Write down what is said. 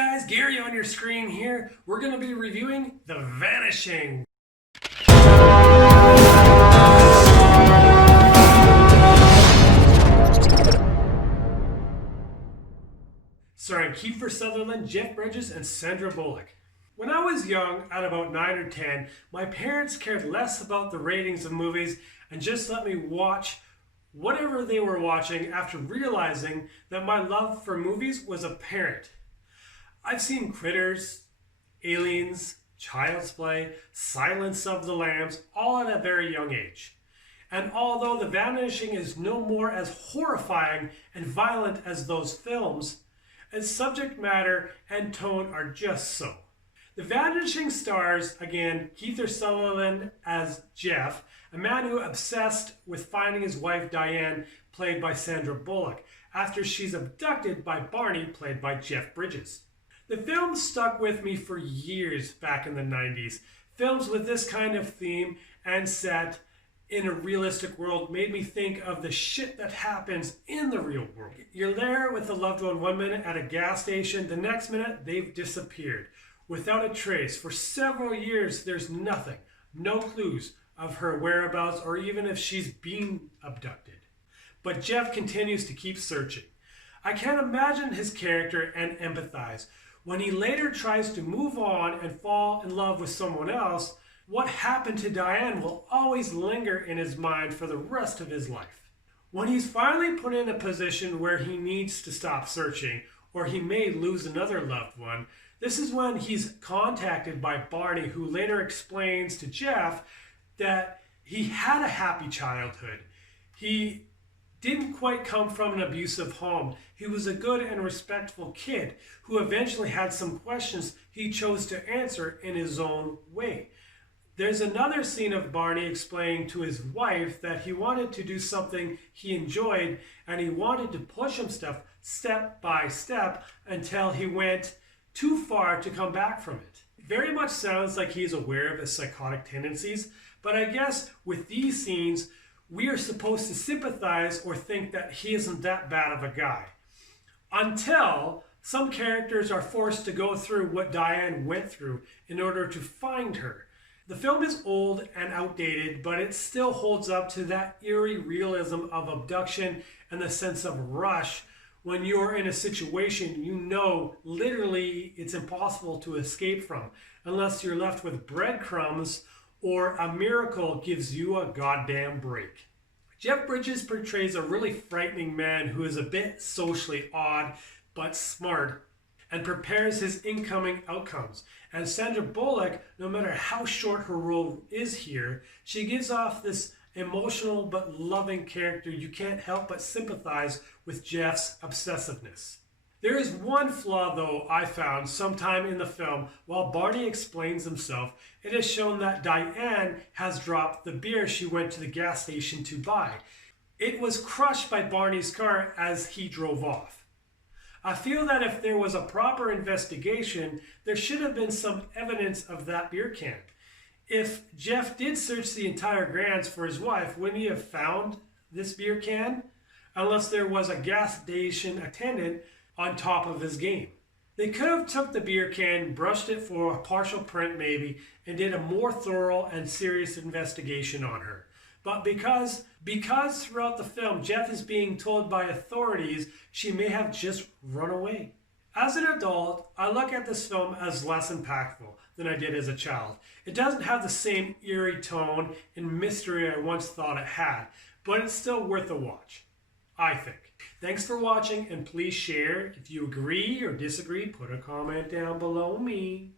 guys, Gary on your screen here. We're going to be reviewing The Vanishing. Starring Kiefer Sutherland, Jeff Bridges, and Sandra Bullock. When I was young, at about 9 or 10, my parents cared less about the ratings of movies and just let me watch whatever they were watching after realizing that my love for movies was apparent. I've seen Critters, Aliens, Child's Play, Silence of the Lambs, all at a very young age. And although The Vanishing is no more as horrifying and violent as those films, its subject matter and tone are just so. The Vanishing stars, again, Kiefer Sutherland as Jeff, a man who obsessed with finding his wife Diane, played by Sandra Bullock, after she's abducted by Barney, played by Jeff Bridges. The film stuck with me for years back in the 90s. Films with this kind of theme and set in a realistic world made me think of the shit that happens in the real world. You're there with a loved one 1 minute at a gas station, the next minute they've disappeared without a trace. For several years there's nothing, no clues of her whereabouts or even if she's been abducted. But Jeff continues to keep searching. I can't imagine his character and empathize. When he later tries to move on and fall in love with someone else, what happened to Diane will always linger in his mind for the rest of his life. When he's finally put in a position where he needs to stop searching, or he may lose another loved one, this is when he's contacted by Barney, who later explains to Jeff that he had a happy childhood. He didn't quite come from an abusive home. He was a good and respectful kid who eventually had some questions he chose to answer in his own way. There's another scene of Barney explaining to his wife that he wanted to do something he enjoyed and he wanted to push himself step by step until he went too far to come back from it. It very much sounds like he's aware of his psychotic tendencies, but I guess with these scenes, we are supposed to sympathize or think that he isn't that bad of a guy. Until some characters are forced to go through what Diane went through in order to find her. The film is old and outdated, but it still holds up to that eerie realism of abduction and the sense of rush when you're in a situation you know literally it's impossible to escape from unless you're left with breadcrumbs or a miracle gives you a goddamn break. Jeff Bridges portrays a really frightening man who is a bit socially odd but smart and prepares his incoming outcomes. And Sandra Bullock, no matter how short her role is here, she gives off this emotional but loving character. You can't help but sympathize with Jeff's obsessiveness. There is one flaw though I found sometime in the film. While Barney explains himself, it is shown that Diane has dropped the beer she went to the gas station to buy. It was crushed by Barney's car as he drove off. I feel that if there was a proper investigation, there should have been some evidence of that beer can. If Jeff did search the entire grounds for his wife, wouldn't he have found this beer can? Unless there was a gas station attendant on top of his game. They could have took the beer can, brushed it for a partial print maybe, and did a more thorough and serious investigation on her. But because throughout the film Jeff is being told by authorities she may have just run away. As an adult, I look at this film as less impactful than I did as a child. It doesn't have the same eerie tone and mystery I once thought it had, but it's still worth a watch, I think. Thanks for watching, and please share. If you agree or disagree, put a comment down below me.